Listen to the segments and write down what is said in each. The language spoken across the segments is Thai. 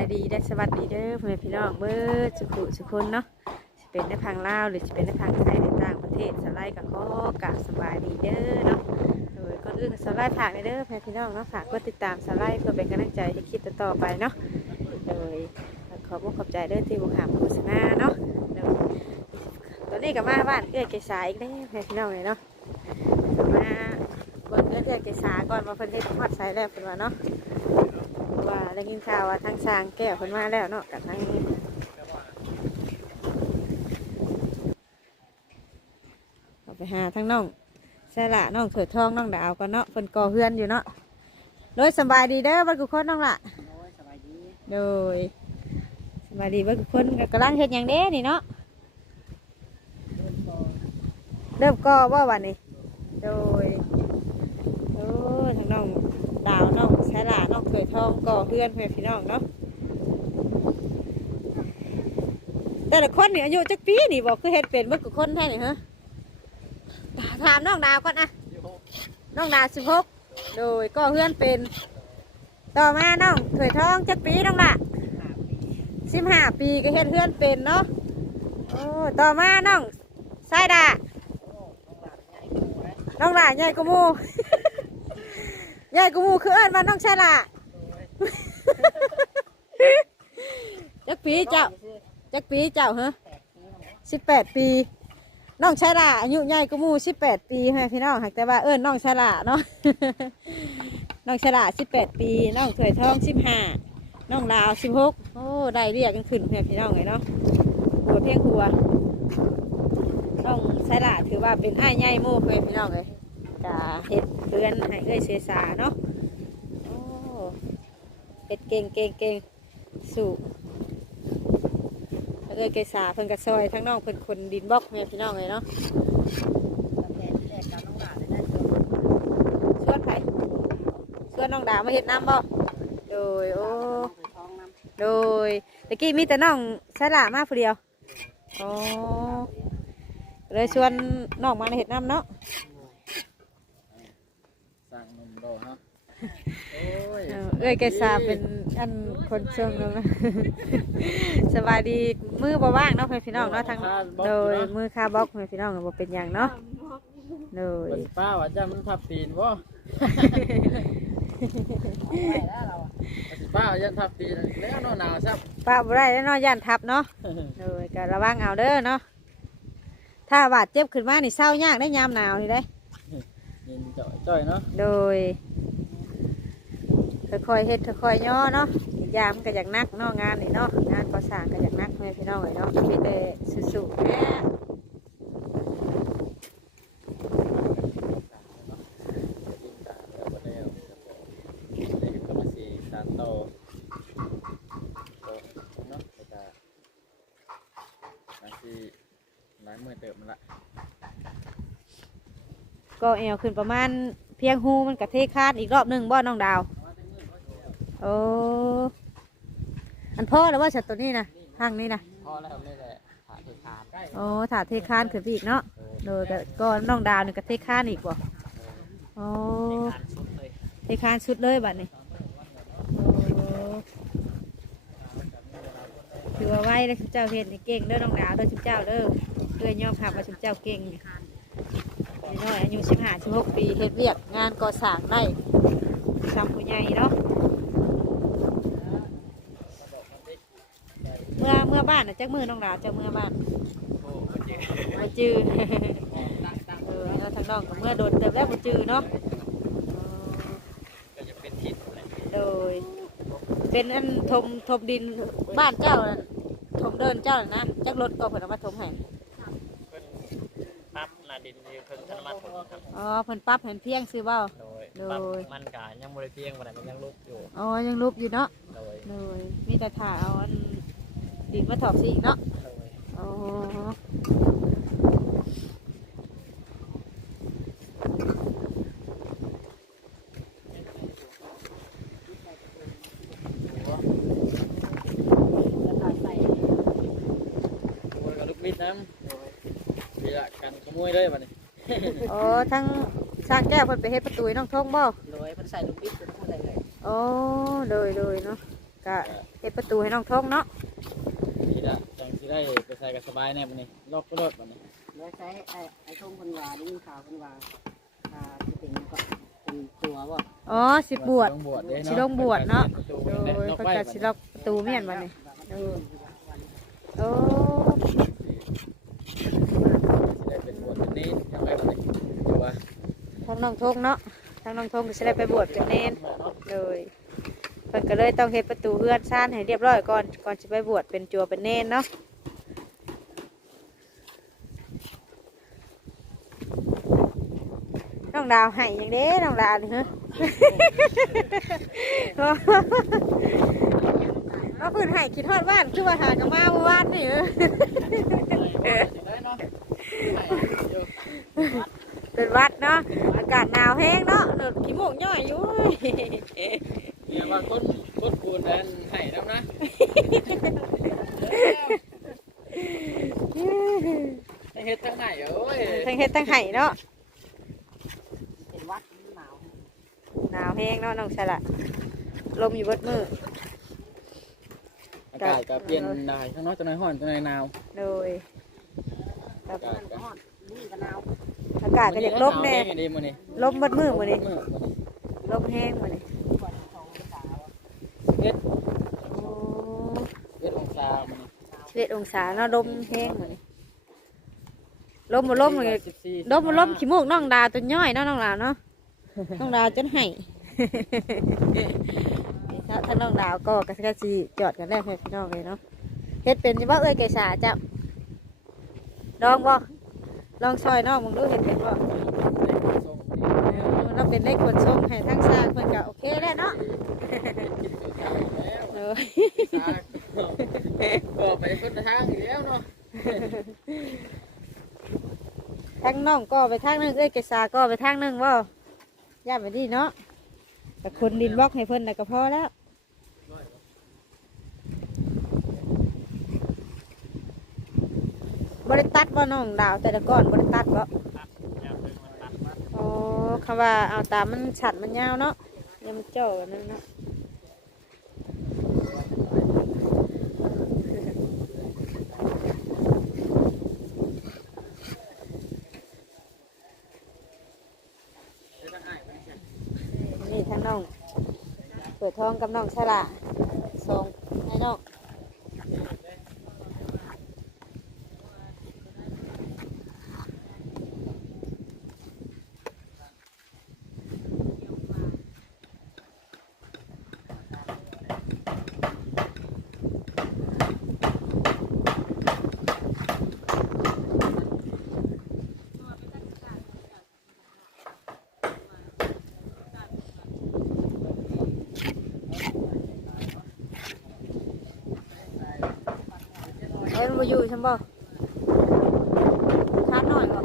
ายดีและสวัสดีเด้อพ่อแม่พี่น้องเบิดสุขุสุคนเนาะสิเป็นในพังลาวหรือสิเป็นในพังไทยในต่างประเทศสไลด์กับข้อกะสบายดีเด้อเนาะโดยก่อนอื่นสไลด์ฝากในเด้อพ่อแม่พี่น้องเนาะฝากกดติดตามสไลด์เพื่อเป็นกำลังใจให้คลิปต่อไปเนาะโดยขอบคุณขอบใจเด้อที่บุกหามโฆษณาเนาะตอนนี้ก็มาบ้านเอื้อเกษาอีกแล้วพ่อแม่พี่น้องเลยเนาะมาเบิ่งเอื้อเกษาก่อนว่าเพิ่นได้ทอดใส่แล้วเพิ่นว่าเนาะ ได้ยินข่าวว่าทางช้างแก้วเพิ่นมาแล้วเนาะกับทางเอาไปหาทางน้องใช่ละน้องเถิดทองน้องดาวก็เนาะเพิ่นก่อเฮือนอยู่เนาะโดยสบายดีเด้อบัดกุคนน้องละโดยสบายดีบัดกุคนก็กำลังเฮ็ดหยังเด้นี่เนาะเริ่มก่อว่าวันนี้โดยโอ้ทางน้อง ดาวน้องใช้ลาน้องเถยทองก่อเพื่อนเพื่อนพี่น้องเนาะแต่ละคนนี่อายุจักปีนี่บอกคือเฮ็ดเป็นเมื่อกุคนแท้นี่ฮะถามน้องดาวก่อนนะน้องดาวสิบหกโดยก่อเพื่อนเป็น ต่อมาน้องเถยทองจักปีน้องละสิบห้าปีก็เฮ็ดเพื่อนเป็นเนาะโอ้ต่อมาน้องไซดาน้องหลาใหญ่กว่าหมู ยายกูมูคือเอิ้นว่าน้องชายละจักปีเจ้าจักปีเจ้าเหรอสิบแปดปี น้องชายละอายุใหญ่กูมูสิบแปดปีให้พี่น้องหากแต่ว่าเอิ้นน้องชายละเนาะ น้องชายละสิบแปดปี น้องถวยทองสิบห้าน้องลาวสิบหกโอ้ได้เรียกกันขึ้นให้พี่น้องเลยเนาะหัวเพียงหัวน้องชายละถือว่าเป็นอ้ายใหญ่โม่เพื่อนพี่น้องเลย กะเฮ็ดเพื่อนให้เอ้ยเสยสาเนาะโอ้เฮ็ดเก่งเก่งเก่งสู่เอ้ยเกษาเพิ่นกระซอยทั้งน้องเพิ่นคนดินบล็อกแม่พี่น้องเลยเนาะชวนไผชวนน้องดาวมาเฮ็ดน้ำบ่โดยโอ้โดยตะกี้มีแต่น้องสละมาผู้เดียวอ๋อเลยชวนน้องมาเฮ็ดน้ำเนาะ สร้างนมโดฮะโอ้ย เออเอ้ยแกซาเป็นอันคนเชิงเนาะสบายดีมือบ่ว่างเนาะเพื่อนพี่น้องเนาะทางโดยมือคาบล็อกเพื่อนพี่น้องก็บ่เป็นอย่างเนาะโดยบัดป้าว่าจะมันทับตีนบ่ป้าว่าจะทับตีนแล้วเนาะหนาวซับป้าบ่ได้แล้วเนาะย่านทับเนาะโดยก็ระวังเอาเด้อเนาะถ้าบาดเจ็บขึ้นมานี่เศร้ายากได้ยามหนาวนี่ได้ยินจ่อยจ่อยเนาะโดย ค่อยๆเฮ็ดค่อยๆย่อเนาะยามก็อยากนักเนาะงานนี่เนาะงานก่อสร้างก็อยากนักเพื่อพี่น้องเลยเนาะมีแต่สู้ๆแม่ยินตาแล้วบ่แล้วนี่ก็มาสีสานโตเนาะก็จะมาสีหลายมือเติบมันละก็เอวขึ้นประมาณเพียงหูมันกระเทคาดอีกรอบหนึ่งบ่น้องดาว โอ้อันพ่อแล้วว่าสัตว์ตัวนี้นะทางนี้นะพอแล้วนี่แหละขาดขาดโอ้ถาเทคานขึ้นไปอีกเนาะโดยก็ก็น้องดาวนี่กระเทคานอีกบ่โอ้สุดเลยเทคานสุดเลยบัดนี้โอ้ถือว่าไว้แล้วชุบเจ้าเห็นนี่เก่งเด้อน้องดาวเด้อชุบเจ้าเด้อเพื่อยอมรับว่าชุบเจ้าเก่งนี่น้อยอายุสิบห้าสิบหกปีเฮ็ดเวียกงานก่อสร้างได้ทำผู้ใหญ่เนาะ เมื่ อเมื่อบ้านน่ะจักมือน้องดาวจักเมื่อบ้านโอ้มันเจ๋งบ่จื้อเออแล้วทางน้องก็เมื่อโดนเติมแล้วบ่จื้อเนาะเออก็จะเป็นทิศเลยโดย เป็นอันถมถมดินบ้านเจ้านั่นถมเดินเจ้านั่นนะจักรถก็เพิ่นเอามาถมให้ปั๊บนาดินนี่เพิ่งธนมาถมครับอ๋อเพิ่นปรับให้เพียงซื้อเบ้า โดยโดย ปั๊บมันกายังบริเพียงวันไหนมันยังลุกอยู่ อ๋อยังรูปอยู่เนาะโดยโดยมีแต่ถ่าเอาอัน ดินมาถอกสิอีกเนาะโดยอ๋อขโมยกับลูกบิดน้ำเวลากันขโมยเลยวันนี้อ๋อทั้งสร้างแก้วเพิ่นไปเฮ็ดประตูให้น้องทงบ่โดยมันใส่ลูกบิดเป็นอะไรเลยอ๋อเลยเลยเนาะก็เฮ็ดประตูให้น้องทงเนาะนี่ละจัง สิได้ไปใส่กับสบายแน่บัดนี้ล็อกก็รถบัดนี้แล้วใช้ไอ้ไอ้ทงคนว่าได้ยินข่าวคนว่าอ่าที่เป็นก็เป็นตัวว่าอ๋อสิบวชสิลงบวชเด้สิลงบวชเนาะประตูโดเด้ยล็อกเพิ่นไว้ก็บัดสินี้ล็อกประตูเมียนบัดนี้โอ้สิได้เป็นบวชเป็นนี้ยังไงบัดนี้ดูว่าทางน้องทงเนาะทางน้องทงก็สิได้ไปบวชเป็นเนนเลย เพิ่นก็เลยต้องเฮ็ดประตูเฮือนซ่านให้เรียบร้อยก่อนก่อนสิไปบวชเป็นจัวเป็นเนนเนาะน้องดาวให้หยังเด้น้องดาวนี่ฮะว่าเพื้นให้คิดทอดบ้านคือว่าหากนมาเมื่อวานนี่เออเนาะเป็นวัดเนาะอากาศหนาวแห้งเนาะขี้โมกย่อยอยู่เนี่ย ว่าคนคนกูนนั้นให้น้ำนะให้เฮ็ดทั้งไหนโอ้ยทั้งเฮ็ดทั้งไห้เนาะเป็นวัดหนาวหนาวแห้งเนาะน้องสละลมอยู่เบดมืออากาศก็เปลี่ยนได้ข้างนอกจะน้อยร้อนจะน้อยหนาวโดยอากาศมันก็ก็ฮอดนี่ก็หนาวอากาศก็อยากลมแน่ดีมื้อนี้ลมเบดมือมื้อนี้มื้อมื้อนี้ลมแห้งมื้อนี้ กว่าสองสาว เฮ็ดโอ้เฮ็ดองศามื้อนี้ชีวิตองศาเนาะลมแห้งมื้อนี้ลมบ่ลมเลย14ลมบ่ลมขี้โมกน้องดาวจนย่อยเนาะน้องดาวเนาะน้องดาวจนไห้ถ้าถ้าน้องดาวก็กระสิจอดกันแล้วให้พี่น้องเลยเนาะเฮ็ดเป็นว่าเอ้ยไก่สาจ้ะลองบ่ลองซอยน้องมึงดูเฮ็ดเป็นบ่เราเป็นได้คนส่งให้ทั้งสร้างเพิ่นก็โอเคแล้วเนาะ เออก็ไปคนทางอีกแล้วเนาะทั้งน้องก็ไปทางนึงเอ้ยไก่สาก็ไปทางนึงบ่ย่าไปดีเนาะแต่คนดินบล็อกให้เพิ่นน่ะก็พอแล้วบริตัดบ่น้องดาวแต่ละก้อนบริตัดบ่โอ้คำว่าเอาตามมันฉัดมันยาวเนาะเดี๋ยวมันเจากันนั่นเนาะนี่ทั้งน้อง เปิดท้องกับน้องสละส่งให้น้อง เอ้ยมันบ่อยู่ใช่บ่คาดหน่อยบ่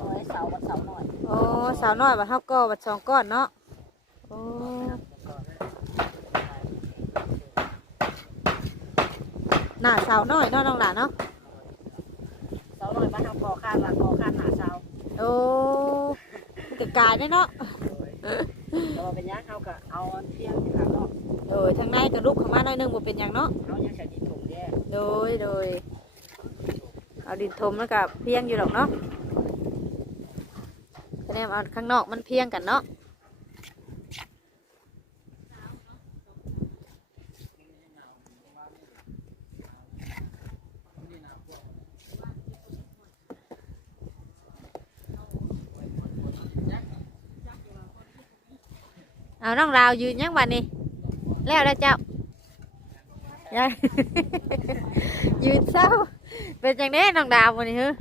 โอ้ยเสาวัดเสาหน่อยโอ้สาวน้อยบัดเฮาก็บัดสองก้อนเนาะโอ้หน้าสาวน้อยเนาะน้องหลานเนาะเสาหน่อยบ้านทำก่อข้านว่าก่อข้านหาเสาโอ้มันก็กายได้เนาะแต่ว่าเป็นยางเขาก็เอาเที่ยงที่ขาเนาะโดยทางในกระลุกเข้ามาหน่อยหนึงบ่เป็นหยังเนาะเขายังใช้ดินถุงแย่ โดยโดย เอาดินถมแล้วกับเพียงอยู่หรอกเนาะคะแนนเอาข้างนอกมันเพียงกันเนาะเอาน้องราวยืนยังบันนี้แล้วแล้เจ้า ยัยยืนเศร้า เป็นจังแน่น้องดาววันนี้เฮ้อ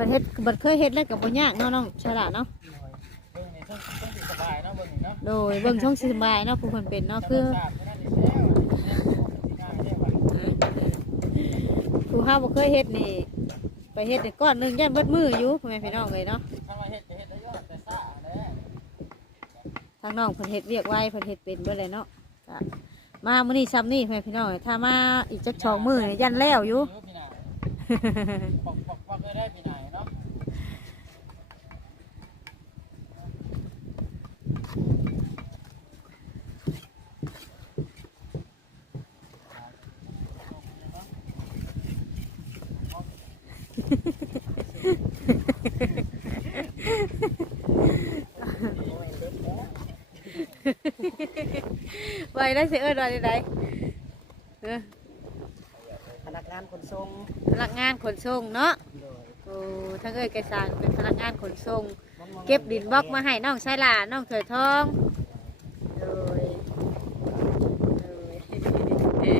มันเฮ็ดมันเคยเฮ็ดแล้วกับบ่ยากเนาะน้องฉลาดเนาะเบิ่งนี่ต้องต้องสิสบายเนาะเบิ่งนี่เนาะโดยเบิ่งช่องสบายเนาะผู้คนเป็นเนาะคือผู้ห้าบ่เคยเฮ็ดนี่ ไปเฮ็ดในก้อนหนึงย่านเบิดมืออยู่พ่อแม่พี่น้องเลยเนาะถ้ามาเฮ็ดจะเฮ็ดได้ยอดแต่ซ่าแหล้วทางน้องเพิ่นเฮ็ดเวียกไว้เพิ่นเฮ็ดเป็นเบิดเลยเนาะก็มามื้อนี้ซ้ำนี่พ่อแม่พี่น้องเอ้ยถ้ามาอีกจักสองมื้อนี่ยันแล้วอยู่ ปอกปอกปอกเลยได้พี่นายเนาะ ไว้ได้สิเอิ้นว่าจังไดเออพนักงานขนส่งพนักงานขนส่งเนาะโดยโอ้ทั้งเอ้ยไกสร้างเป็นพนักงานขนส่งเก็บดินบล็อกมาให้น้องชายหลานน้องเถยทองโดยโดย ข้า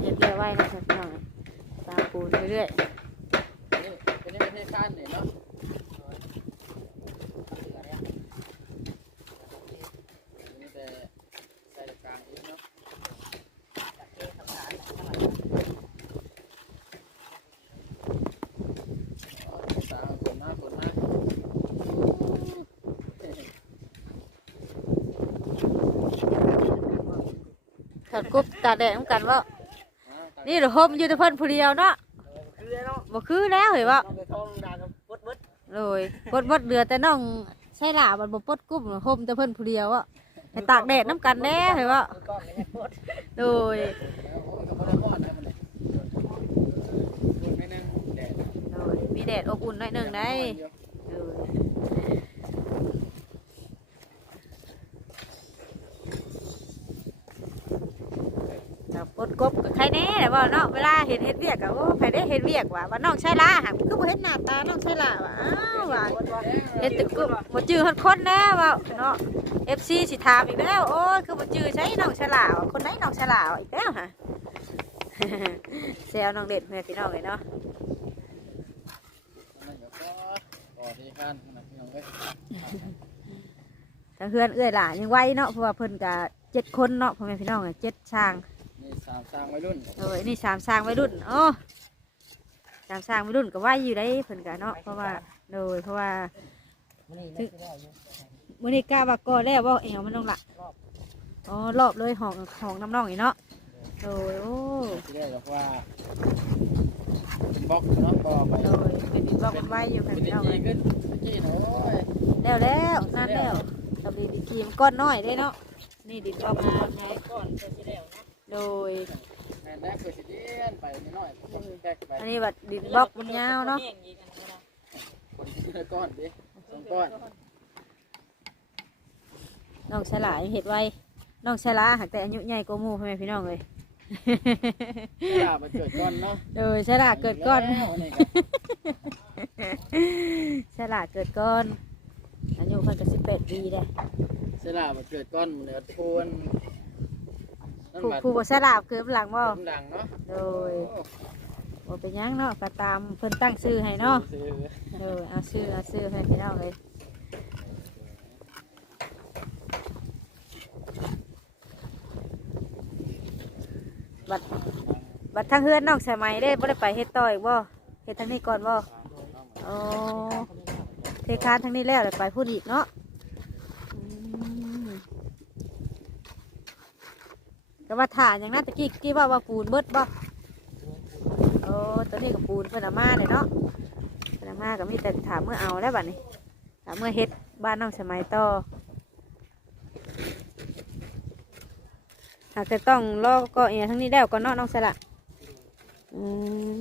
ง นอกมันจะเฮ็ดเรื่อยไว้นะครับพี่น้องตาปูเรื่อยๆเป็นนี่เป็นเทศกาลนี่เนาะนี่แต่ใส่กลางอีกเนาะสาวคนหน้าคนหน้าถอดกบตาแดดเหมือนกันว่า นี่เดี๋ยวห่มอยู่แต่เพิ่นผู้เดียวเนาะคือเนาะบ่คือแล้วเห็นว่าน้องไปทองดากับปดเบิดเลยปลดบดเดือแต่น้องใช่ล่ะมันบ่ปลดกุ้มห่มแต่เพิ่นผู้เดียวอะให้ตากแดดน้ำกันแน่เห็นว่ากล้องนี่ปดโดยแล้วโอ้ยก็บ่ได้พอดแล้วมันเลยดูไม่นั่งแดดโดยมีแดดอบอุ่นหน่อยหนึ่งได้โดยจับ ปดกบกับใครแน่แต่ว่าเนาะเวลาเห็นเห็ดเวียกอะโอ้ใครได้เห็ดเวียกว่ะว่าน้องใช่ล่ะหักก็บ่เห็นหน้าตาน้องใช่ล่ะว่ะอ้าวว่ะเห็ดตึกกุบ่จื้อคนคนแน่ว่าเนาะ FC สิถามอีกแล้วโอ้ยคือบ่จื้อใช่น้องใช่ล่ะว่ะคนไหนน้องใช่ล่ะอีกแล้วฮะแซวน้องเด็ดเพื่พี่น้องเลยเนาะมันก็ก่อที่ข้านมันพี่น้องเอ้ยถ้าเพื่อนเอื้อยหลานยังไหวเนาะเพราะว่าเพิ่นกะเจ็ดคนเนาะพ่อแม่พี่น้องอะเจ็ดช่าง สามสร้างวัยรุ่นเออนี่สามช่างวัยรุ่นโอ้สามช่างวัยรุ่นก็ไหวอยู่ได้เพิ่นกะเนาะเพราะว่าโดยเพราะว่ามันนี่ไม่ได้อยู่มื้อนี้กล้าว่าก่อแล้วบ่เอวมันต้องละอ๋อรอบเลยห้องห้องน้ำน้องอีกเนาะโดยโอ้ที่ได้บอกว่าเป็นบล็อกเนาะก็ไปโดยเป็นดินบอกมันไหวอยู่พ่อเป็แม่นพี่น้องจีเลยขึ้นจีโอ้ยแล้วแล้วนั่นแล้วสำลีดิกีมนก้อนน้อยได้เนาะนี่ดินบอกมันก้อนใหญ่ก่อนจะสิแล้วนะ โดย แม่นได้เปิดสิเดียนไปนิดหน่อยแตกไปอันนี้บัดดินบล็อกมันยาวเนาะก้อนดิสองก้อนน้องฉลาดยังเห็ดไว้น้องฉลาดหากแต่อายุใหญ่กว่าหมู่พ่อแม่พี่น้องเลยเวลามันเกิดก้อนเนาะโดยฉลาดเกิดก้อน แล้วนี่ก็ฉลาดเกิดก้อนอายุเพิ่นก็สิบแปดปีได้เวลามันเกิดก้อนเหนือทวนนั่น ผู้บัดผู้บ่ฉลาดเกิดหลังบ่ผมดังเนาะโดยบ่เป็นหยังเนาะก็ตามเพิ่นตั้งชื่อให้เนาะซื้อโดยเอาชื่อเอาชื่อให้พี่น้องเลยบัดบัดทางเฮือนน้องสมัยได้บ่ได้ไปเฮ็ดต่ออีกบ่เฮ็ดทางนี้ก่อนบ่อ๋อเทคานทั้งนี้แล้วเลยไปพูดอีกเนาะอืม ก็ว่าถ่านอย่างนั้นตะกี้กี้ว่าว่าปูนเบิดบ่โอ้ตัวนี้กับปูนเพิ่อามาเลยเนาะเพิ่อามาก็มีแต่ถามเมื่อเอาแล้วบัดนี้ถามเมื่อเฮ็ดบ้านน้องสมัยต่อหากจะต้องรอกก็เอียทั้งนี้แล้วก็นาะน้องสละอืม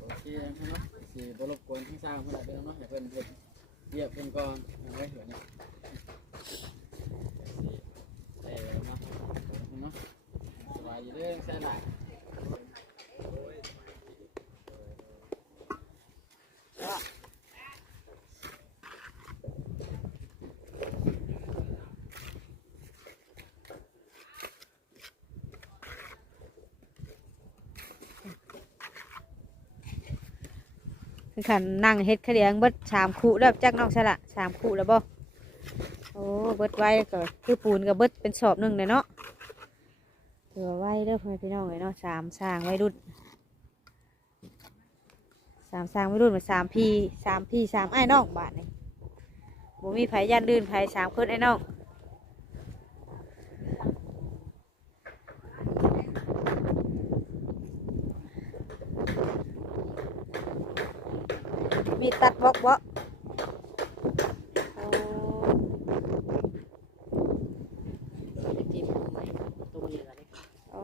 โอเคเนาะสิบ่รบกวนทั้งสร้างเพิ่อนละเด้อเนาะเพิ่อนเฮ็ดเรียกเพิ่อนก่อนเอาไว้เถอะเนี่ยเอ้เนาะ เนาะสบายดีเด้อใช่หลายขันนั่งเฮ็ดขเดียงเบิดสามคู่แล้วจักน้องสละสามคู่แล้วบ่โอ้เบิดไว้ก็คือปูนกับเบิดเป็นสอบหนึ่งเลยเนาะ ถือว่าไว้เด้อพ่อแม่พี่น้องเลยเนาะสามสร้างไว้รุ่นสามสร้างไว้รุ่นมาสามพี่สามพี่สามไอ้ายน้องบาทนี่บ่มีไผยันลื่นไผสามคนไอ้น้องมีตัดบล็อกบ่โอ้ จะจิ้มตรงไหนตรงนี้ก็ได้ โอ้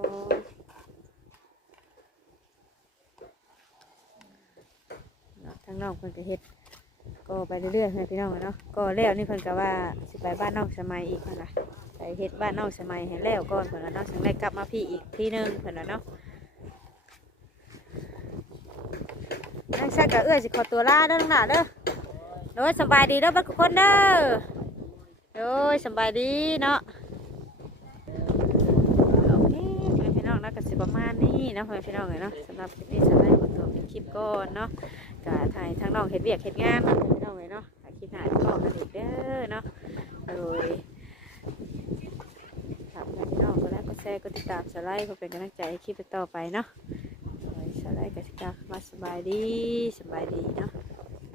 เนาะทางน้องเพิ่นก็เฮ็ดก็ไปเรื่อยๆให้พี่น้องเนาะก็แล้วนี่เพิ่นก็ว่าสิไปบ้านน้องสมัยอีกนน่ะไปเฮ็ดบ้านน้องสมัยให้แล้วก่อนเพิ่นว่าเนาะจังได้กลับมาพี่อีกทีหนึงเพิ่นว่าเนาะนั่งซักกับเอื้อยสิขอตัวลาเด้อน้องหล่าเด้อโดยสบายดีเด้อบัดทุกคนเด้อโดยสบายดีเนาะโอเคพื่อนพี่น้องนาะก็สิประมาณนี้นะเพื่อนพี่น้องเลยเนาะสำหรับคลิปนี้สำหรับตัวเป็นคลิปก่อนเนาะ ก็ถ่ายทั้งน้องเห็ดเวียกเห็ดงานเนาะเพื่อนพี่น้องเลยเนาะคิดหน้าก็กันอีกเด้อเนาะโดยฝากเพื่อนพี่น้องก็แล้วก็แชร์ก็ติดตามสไลด์เพื่อเป็นกำลังใจให้คลิปต่อไปเนาะสไลด์กับสิกามาสบายดีสบายดีเนาะ